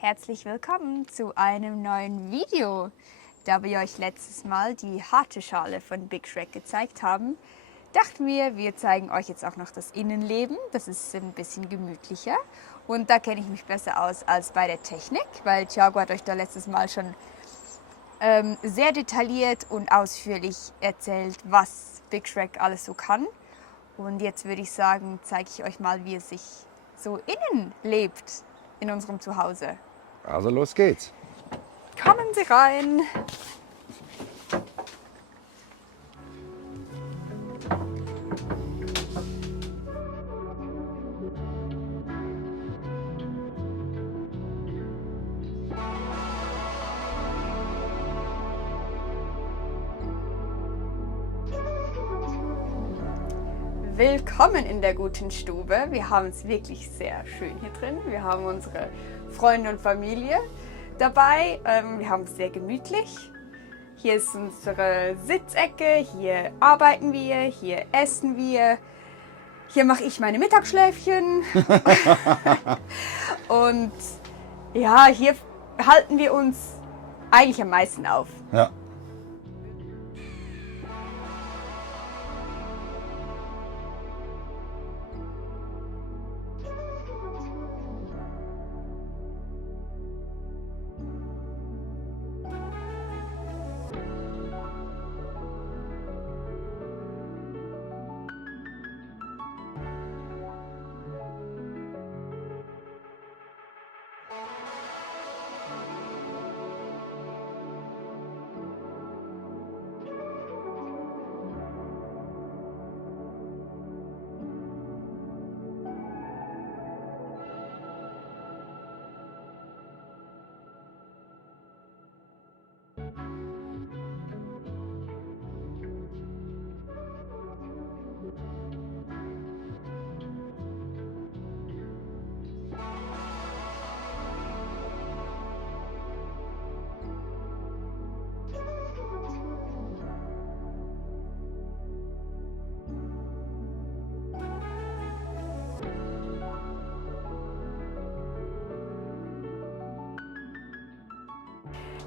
Herzlich willkommen zu einem neuen Video. Da wir euch letztes Mal die harte Schale von Big Shrek gezeigt haben, dachten wir zeigen euch jetzt auch noch das Innenleben. Das ist ein bisschen gemütlicher und da kenne ich mich besser aus als bei der Technik, weil Thiago hat euch da letztes Mal schon sehr detailliert und ausführlich erzählt, was Big Shrek alles so kann. Und jetzt würde ich sagen, zeige ich euch mal, wie es sich so innen lebt in unserem Zuhause. Also los geht's. Kommen Sie rein. Willkommen in der guten Stube. Wir haben es wirklich sehr schön hier drin. Wir haben unsere Freunde und Familie dabei. Wir haben es sehr gemütlich. Hier ist unsere Sitzecke. Hier arbeiten wir. Hier essen wir. Hier mache ich meine Mittagsschläfchen. Und ja, hier halten wir uns eigentlich am meisten auf. Ja.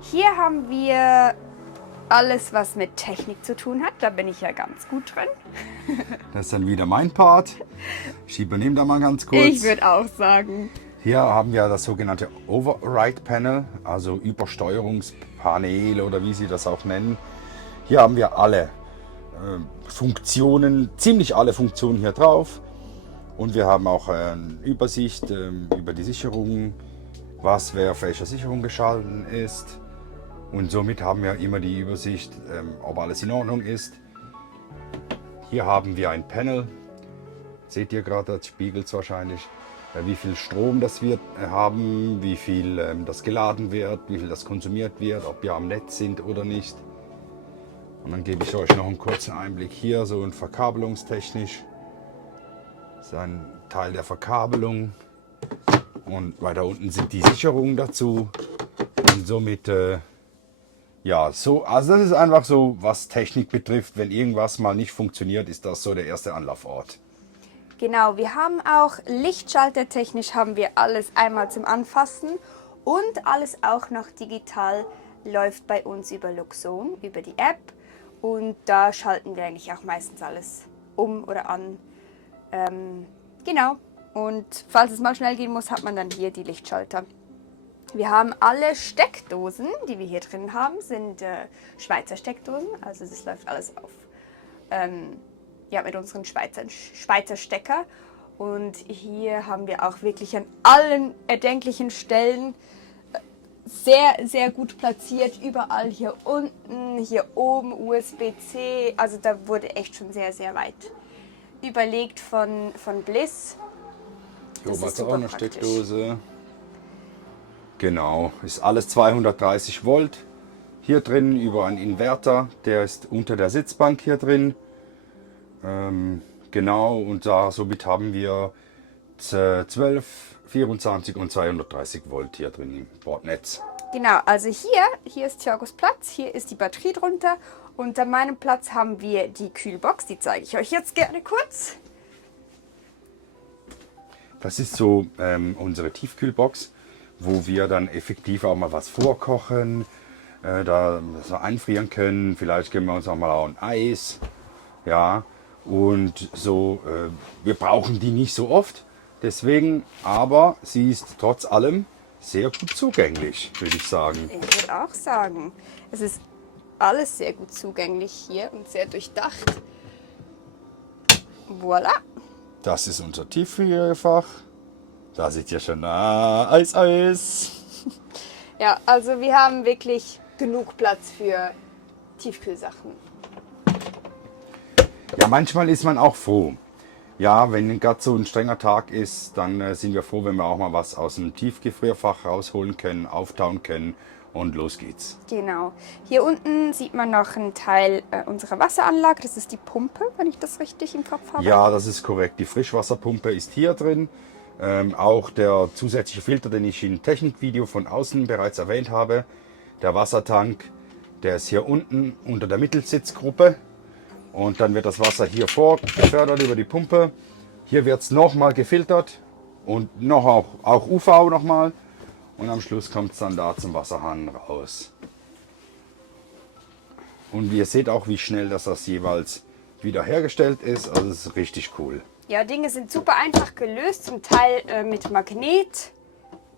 Hier haben wir alles, was mit Technik zu tun hat. Da bin ich ja ganz gut drin. Das ist dann wieder mein Part. Ich übernehme da mal ganz kurz. Ich würde auch sagen. Hier haben wir das sogenannte Override Panel, also Übersteuerungspanel oder wie Sie das auch nennen. Hier haben wir alle Funktionen, ziemlich alle Funktionen hier drauf. Und wir haben auch eine Übersicht über die Sicherungen, was wer auf welcher Sicherung geschalten ist. Und somit haben wir immer die Übersicht, ob alles in Ordnung ist. Hier haben wir ein Panel. Seht ihr gerade, das spiegelt es wahrscheinlich, wie viel Strom das wir haben, wie viel das geladen wird, wie viel das konsumiert wird, ob wir am Netz sind oder nicht. Und dann gebe ich euch noch einen kurzen Einblick hier, so ein verkabelungstechnisch. Das ist ein Teil der Verkabelung. Und weiter unten sind die Sicherungen dazu. Und somit, ja, so, also das ist einfach so, was Technik betrifft. Wenn irgendwas mal nicht funktioniert, ist das so der erste Anlaufort. Genau, wir haben auch lichtschaltertechnisch haben wir alles einmal zum Anfassen und alles auch noch digital läuft bei uns über Luxon, über die App. Und da schalten wir eigentlich auch meistens alles um oder an. Genau. Und falls es mal schnell gehen muss, hat man dann hier die Lichtschalter. Wir haben alle Steckdosen, die wir hier drin haben, sind Schweizer Steckdosen. Also das läuft alles auf ja, mit unseren Schweizer Stecker. Und hier haben wir auch wirklich an allen erdenklichen Stellen sehr, sehr gut platziert. Überall hier unten, hier oben USB-C. Also da wurde echt schon sehr, sehr weit überlegt von Bliss. So, was auch eine Steckdose. Genau, ist alles 230 Volt hier drin über einen Inverter. Der ist unter der Sitzbank hier drin. Genau, und da somit haben wir 12, 24 und 230 Volt hier drin im Bordnetz. Genau, also hier ist Thiagos Platz, hier ist die Batterie drunter und an meinem Platz haben wir die Kühlbox, die zeige ich euch jetzt gerne kurz. Das ist so unsere Tiefkühlbox, wo wir dann effektiv auch mal was vorkochen, da so einfrieren können. Vielleicht geben wir uns auch mal auch ein Eis. Ja, und so, wir brauchen die nicht so oft. Deswegen, aber sie ist trotz allem sehr gut zugänglich, würde ich sagen. Ich würde auch sagen, es ist alles sehr gut zugänglich hier und sehr durchdacht. Voilà. Das ist unser Tieffrierfach. Da sieht ja schon Eis. Ja, also wir haben wirklich genug Platz für Tiefkühlsachen. Ja, manchmal ist man auch froh. Ja, wenn gerade so ein strenger Tag ist, dann sind wir froh, wenn wir auch mal was aus dem Tiefgefrierfach rausholen können, auftauen können und los geht's. Genau. Hier unten sieht man noch einen Teil unserer Wasseranlage. Das ist die Pumpe, wenn ich das richtig im Kopf habe. Ja, das ist korrekt. Die Frischwasserpumpe ist hier drin. Auch der zusätzliche Filter, den ich im Technikvideo von außen bereits erwähnt habe. Der Wassertank, der ist hier unten unter der Mittelsitzgruppe. Und dann wird das Wasser hier vorgefördert über die Pumpe. Hier wird es nochmal gefiltert und noch auch UV nochmal. Und am Schluss kommt es dann da zum Wasserhahn raus. Und ihr seht auch, wie schnell das jeweils wiederhergestellt ist. Also es ist richtig cool. Ja, Dinge sind super einfach gelöst, zum Teil mit Magnet.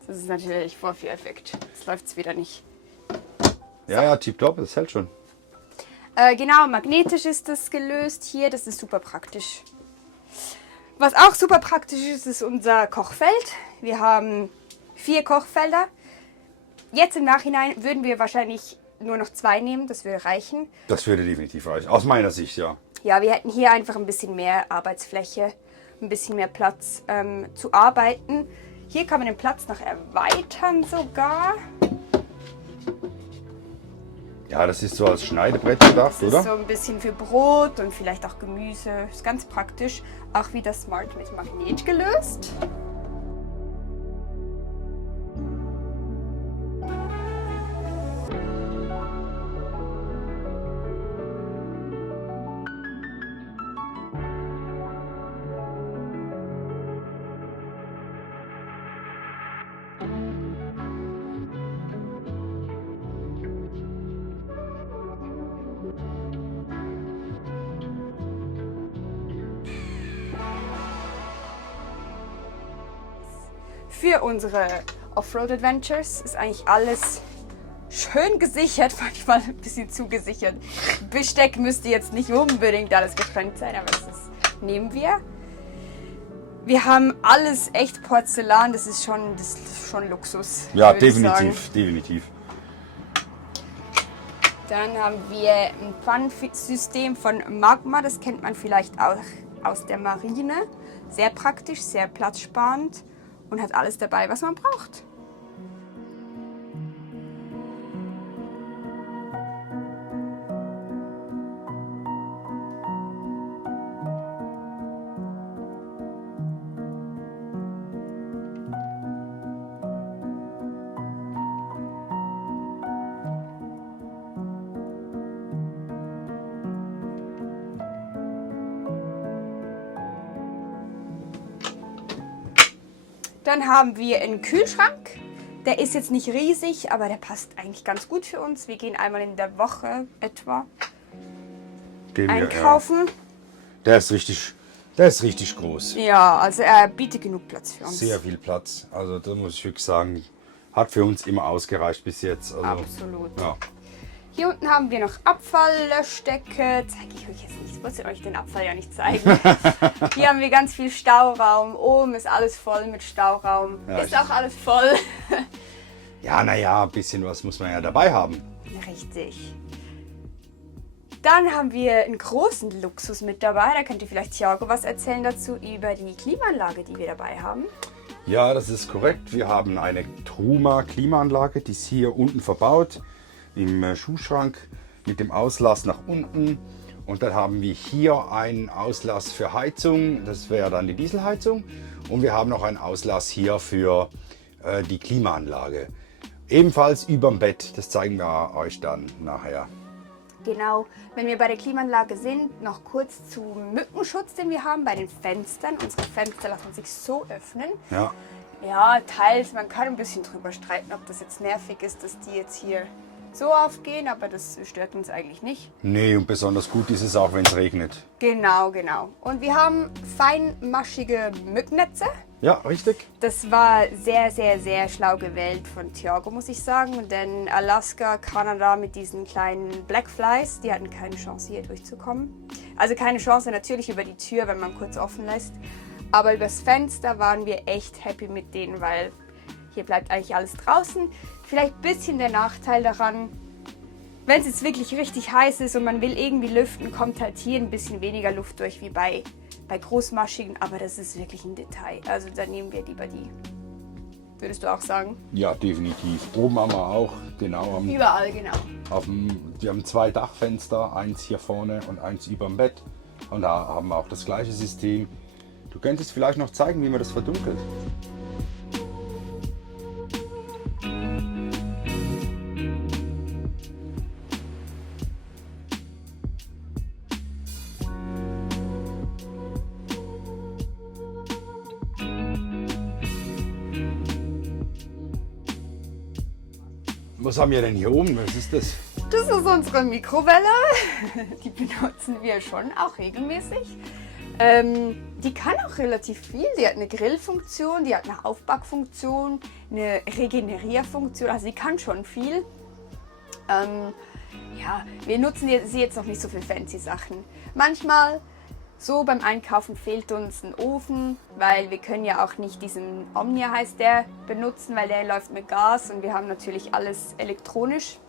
Das ist natürlich Vorführeffekt. Jetzt läuft es wieder nicht. Ja, tipptopp, das hält schon. Genau, magnetisch ist das gelöst hier. Das ist super praktisch. Was auch super praktisch ist, ist unser Kochfeld. Wir haben 4 Kochfelder. Jetzt im Nachhinein würden wir wahrscheinlich nur noch 2 nehmen. Das würde reichen. Das würde definitiv reichen. Aus meiner Sicht, ja. Ja, wir hätten hier einfach ein bisschen mehr Arbeitsfläche, ein bisschen mehr Platz zu arbeiten. Hier kann man den Platz noch erweitern sogar. Ja, das ist so als Schneidebrett gedacht, Das ist oder? so ein bisschen für Brot und vielleicht auch Gemüse. Ist ganz praktisch. Auch wieder smart mit Magnet gelöst. Für unsere Offroad-Adventures ist eigentlich alles schön gesichert, manchmal ein bisschen zu gesichert. Besteck müsste jetzt nicht unbedingt alles gesprengt sein, aber das nehmen wir. Wir haben alles echt Porzellan, das ist schon Luxus. Ja, würde ich sagen. definitiv. Dann haben wir ein Pfannensystem von Magma, das kennt man vielleicht auch aus der Marine. Sehr praktisch, sehr platzsparend und hat alles dabei, was man braucht. Dann haben wir einen Kühlschrank. Der ist jetzt nicht riesig, aber der passt eigentlich ganz gut für uns. Wir gehen einmal in der Woche etwa einkaufen. Der ist richtig groß. Ja, also er bietet genug Platz für uns. Sehr viel Platz. Also da muss ich wirklich sagen, hat für uns immer ausgereicht bis jetzt. Also, Absolut. Ja. Hier unten haben wir noch Abfalllöschdecke. Zeige ich euch jetzt nicht. Ich wollte euch den Abfall ja nicht zeigen. Hier haben wir ganz viel Stauraum. Oben ist alles voll mit Stauraum. Ja, ist auch alles voll. Ja, naja, ein bisschen was muss man ja dabei haben. Richtig. Dann haben wir einen großen Luxus mit dabei. Da könnte vielleicht Thiago was erzählen dazu über die Klimaanlage, die wir dabei haben. Ja, das ist korrekt. Wir haben eine Truma Klimaanlage, die ist hier unten verbaut im Schuhschrank mit dem Auslass nach unten. Und dann haben wir hier einen Auslass für Heizung, das wäre dann die Dieselheizung. Und wir haben noch einen Auslass hier für die Klimaanlage. Ebenfalls überm Bett, das zeigen wir euch dann nachher. Genau, wenn wir bei der Klimaanlage sind, noch kurz zum Mückenschutz, den wir haben bei den Fenstern. Unsere Fenster lassen sich so öffnen. Ja. Ja, teils. Man kann ein bisschen drüber streiten, ob das jetzt nervig ist, dass die jetzt hier so aufgehen, aber das stört uns eigentlich nicht. Nee, und besonders gut ist es auch, wenn es regnet. Genau, genau. Und wir haben feinmaschige Mückennetze. Ja, richtig. Das war sehr, sehr, sehr schlau gewählt von Thiago, muss ich sagen. Denn Alaska, Kanada mit diesen kleinen Blackflies, die hatten keine Chance, hier durchzukommen. Also keine Chance natürlich über die Tür, wenn man kurz offen lässt. Aber übers Fenster waren wir echt happy mit denen, weil hier bleibt eigentlich alles draußen. Vielleicht ein bisschen der Nachteil daran, wenn es jetzt wirklich richtig heiß ist und man will irgendwie lüften, kommt halt hier ein bisschen weniger Luft durch wie bei großmaschigen. Aber das ist wirklich ein Detail. Also da nehmen wir lieber die. Würdest du auch sagen? Ja, definitiv. Oben haben wir auch, genau. Überall, genau. Wir haben 2 Dachfenster, eins hier vorne und eins über dem Bett. Und da haben wir auch das gleiche System. Du könntest vielleicht noch zeigen, wie man das verdunkelt. Was haben wir denn hier oben? Was ist das? Das ist unsere Mikrowelle. Die benutzen wir schon auch regelmäßig. Die kann auch relativ viel. Die hat eine Grillfunktion, die hat eine Aufbackfunktion, eine Regenerierfunktion. Also die kann schon viel. Ja, wir nutzen sie jetzt noch nicht so für fancy Sachen. Manchmal, so beim Einkaufen fehlt uns ein Ofen, weil wir können ja auch nicht diesen Omnia heißt der benutzen, weil der läuft mit Gas und wir haben natürlich alles elektronisch.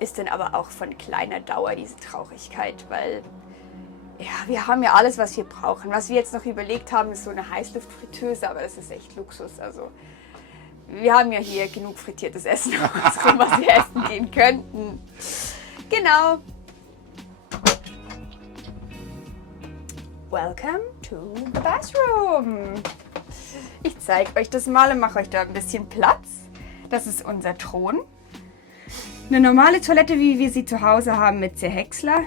Ist dann aber auch von kleiner Dauer diese Traurigkeit, weil ja, wir haben ja alles, was wir brauchen. Was wir jetzt noch überlegt haben, ist so eine Heißluftfritteuse, aber das ist echt Luxus. Also wir haben ja hier genug frittiertes Essen, was wir essen gehen könnten. Genau. Welcome to the bathroom. Ich zeige euch das mal und mache euch da ein bisschen Platz. Das ist unser Thron. Eine normale Toilette, wie wir sie zu Hause haben mit Zerhäcksler.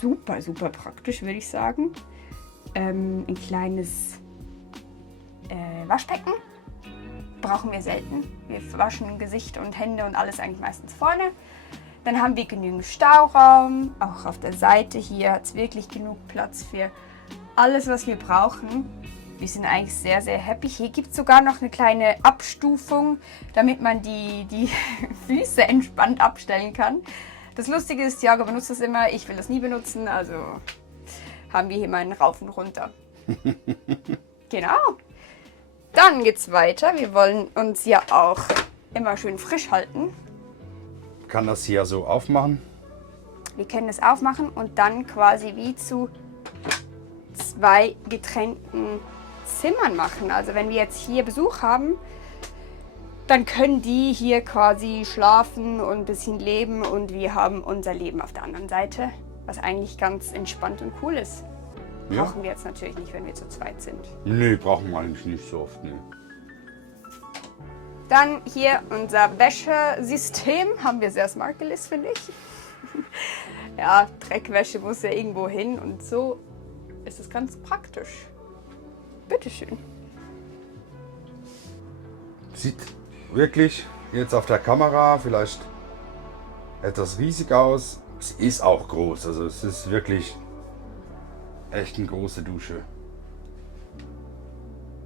Super, super praktisch, würde ich sagen. Ein kleines Waschbecken. Brauchen wir selten. Wir waschen Gesicht und Hände und alles eigentlich meistens vorne. Dann haben wir genügend Stauraum. Auch auf der Seite hier hat es wirklich genug Platz für alles, was wir brauchen. Wir sind eigentlich sehr, sehr happy. Hier gibt es sogar noch eine kleine Abstufung, damit man die Füße entspannt abstellen kann. Das Lustige ist, Thiago benutzt das immer, ich will das nie benutzen, also haben wir hier mal einen Rauf und Runter. Genau. Dann geht's weiter. Wir wollen uns ja auch immer schön frisch halten. Kann das hier so aufmachen? Wir können das aufmachen und dann quasi wie zu 2 getrennten Zimmern machen. Also wenn wir jetzt hier Besuch haben, dann können die hier quasi schlafen und ein bisschen leben und wir haben unser Leben auf der anderen Seite, was eigentlich ganz entspannt und cool ist. Ja. Brauchen wir jetzt natürlich nicht, wenn wir zu zweit sind. Nee, brauchen wir eigentlich nicht so oft. Nee. Dann hier unser Wäschesystem, haben wir sehr smart gelistet, finde ich. Ja, Dreckwäsche muss ja irgendwo hin und so ist es ganz praktisch. Bitteschön. Sieht wirklich jetzt auf der Kamera vielleicht etwas riesig aus. Es ist auch groß, also es ist wirklich echt eine große Dusche.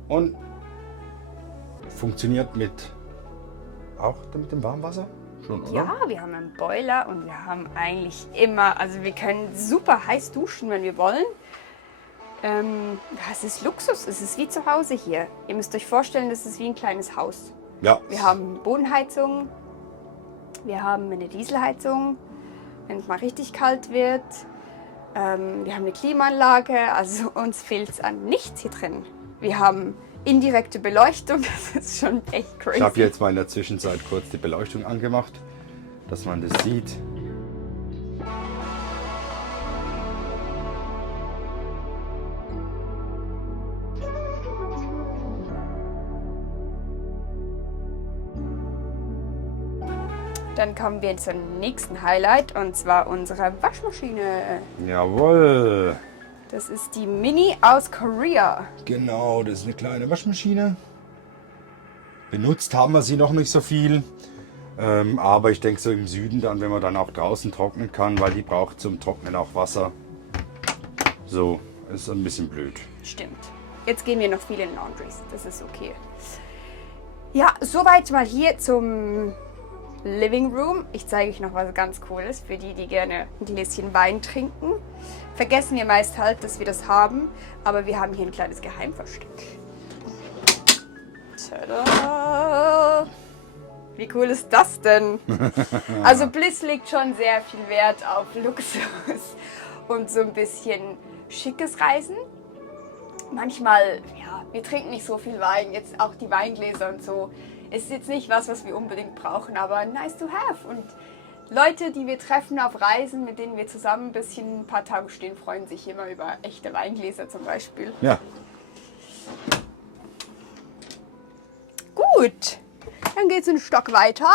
Und funktioniert auch mit dem Warmwasser? Schon, oder? Ja, wir haben einen Boiler und wir haben eigentlich immer, also wir können super heiß duschen, wenn wir wollen. Es ist Luxus, es ist wie zu Hause hier. Ihr müsst euch vorstellen, das ist wie ein kleines Haus. Ja. Wir haben Bodenheizung, wir haben eine Dieselheizung, wenn es mal richtig kalt wird. Wir haben eine Klimaanlage, also uns fehlt es an nichts hier drin. Wir haben indirekte Beleuchtung, das ist schon echt crazy. Ich habe jetzt mal in der Zwischenzeit kurz die Beleuchtung angemacht, dass man das sieht. Dann kommen wir zum nächsten Highlight und zwar unsere Waschmaschine. Jawohl. Das ist die Mini aus Korea. Genau, das ist eine kleine Waschmaschine. Benutzt haben wir sie noch nicht so viel. Aber ich denke so im Süden dann, wenn man dann auch draußen trocknen kann, weil die braucht zum Trocknen auch Wasser. So, ist ein bisschen blöd. Stimmt. Jetzt gehen wir noch viel in Laundries. Das ist okay. Ja, soweit mal hier zum Living Room. Ich zeige euch noch was ganz Cooles für die, die gerne ein Gläschen Wein trinken. Vergessen wir meist halt, dass wir das haben, aber wir haben hier ein kleines Geheimversteck. Tada! Wie cool ist das denn? Also Bliss legt schon sehr viel Wert auf Luxus und so ein bisschen schickes Reisen. Manchmal, ja, wir trinken nicht so viel Wein, jetzt auch die Weingläser und so. Ist jetzt nicht was wir unbedingt brauchen, aber nice to have. Und Leute, die wir treffen auf Reisen, mit denen wir zusammen ein paar Tage stehen, freuen sich immer über echte Weingläser zum Beispiel. Ja. Gut, dann geht's einen Stock weiter.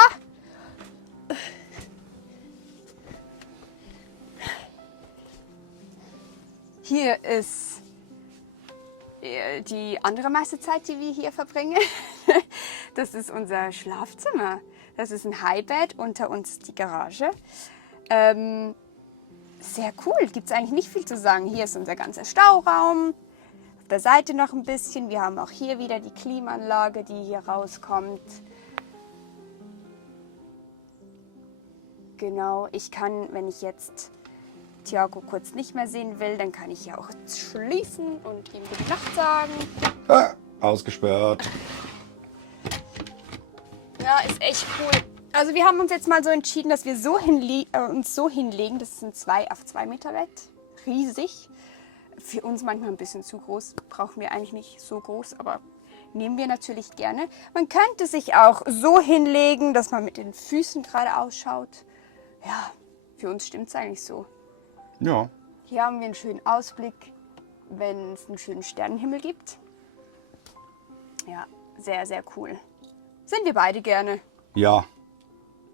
Hier ist die andere meiste Zeit, die wir hier verbringen. Das ist unser Schlafzimmer. Das ist ein Highbed, unter uns die Garage. Sehr cool, gibt es eigentlich nicht viel zu sagen. Hier ist unser ganzer Stauraum. Auf der Seite noch ein bisschen. Wir haben auch hier wieder die Klimaanlage, die hier rauskommt. Genau, ich kann, wenn ich jetzt Thiago kurz nicht mehr sehen will, dann kann ich hier auch schließen und ihm gute Nacht sagen. Ausgesperrt. Ja, ist echt cool. Also wir haben uns jetzt mal so entschieden, dass wir uns so hinlegen. Das ist ein 2 auf 2 Meter Bett. Riesig. Für uns manchmal ein bisschen zu groß. Brauchen wir eigentlich nicht so groß, aber nehmen wir natürlich gerne. Man könnte sich auch so hinlegen, dass man mit den Füßen gerade ausschaut. Ja, für uns stimmt es eigentlich so. Ja. Hier haben wir einen schönen Ausblick, wenn es einen schönen Sternenhimmel gibt. Ja, sehr, sehr cool. Sind wir beide gerne. Ja,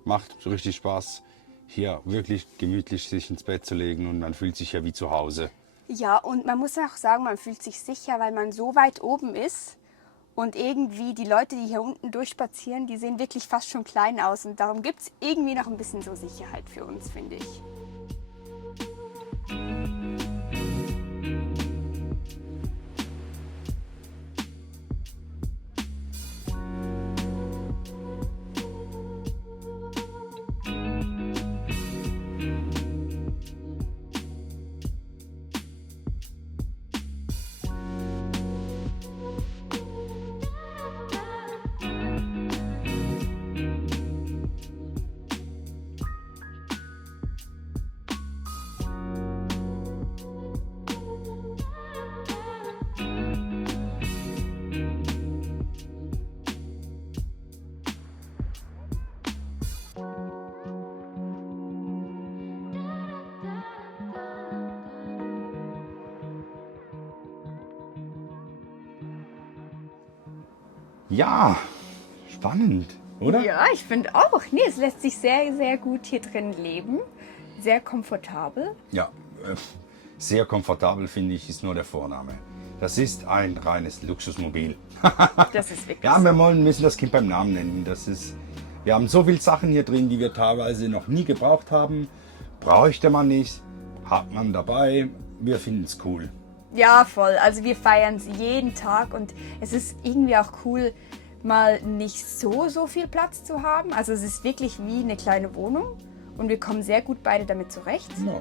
macht richtig Spaß, hier wirklich gemütlich sich ins Bett zu legen und man fühlt sich ja wie zu Hause. Ja, und man muss auch sagen, man fühlt sich sicher, weil man so weit oben ist. Und irgendwie die Leute, die hier unten durchspazieren, die sehen wirklich fast schon klein aus. Und darum gibt es irgendwie noch ein bisschen so Sicherheit für uns, finde ich. Ja, spannend, oder? Ja, ich finde auch. Nee, es lässt sich sehr, sehr gut hier drin leben. Sehr komfortabel. Ja, sehr komfortabel finde ich, ist nur der Vorname. Das ist ein reines Luxusmobil. Das ist wirklich Ja, wir müssen das Kind beim Namen nennen. Wir haben so viele Sachen hier drin, die wir teilweise noch nie gebraucht haben. Bräuchte man nicht, hat man dabei. Wir finden es cool. Ja, voll. Also wir feiern es jeden Tag und es ist irgendwie auch cool, mal nicht so viel Platz zu haben. Also es ist wirklich wie eine kleine Wohnung und wir kommen sehr gut beide damit zurecht. Ja.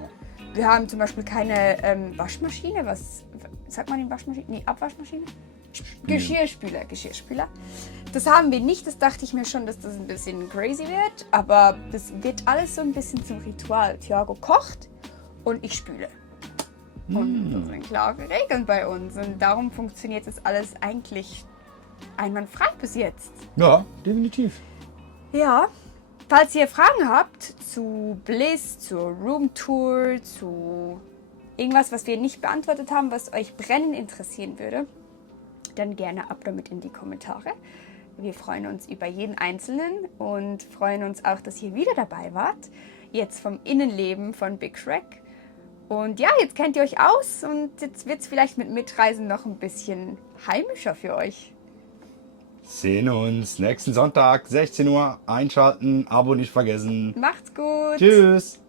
Wir haben zum Beispiel keine Waschmaschine. Was sagt man in Waschmaschine? Nee, Abwaschmaschine? Geschirrspüler. Das haben wir nicht. Das dachte ich mir schon, dass das ein bisschen crazy wird. Aber das wird alles so ein bisschen zum Ritual. Thiago kocht und ich spüle. Und das sind klare Regeln bei uns. Und darum funktioniert das alles eigentlich einwandfrei bis jetzt. Ja, definitiv. Ja, falls ihr Fragen habt zu Bliss, zur Roomtour, zu irgendwas, was wir nicht beantwortet haben, was euch brennend interessieren würde, dann gerne ab damit in die Kommentare. Wir freuen uns über jeden Einzelnen und freuen uns auch, dass ihr wieder dabei wart. Jetzt vom Innenleben von Big Shrek. Und ja, jetzt kennt ihr euch aus und jetzt wird es vielleicht mit Mitreisen noch ein bisschen heimischer für euch. Sehen uns nächsten Sonntag, 16 Uhr. Einschalten, Abo nicht vergessen. Macht's gut! Tschüss!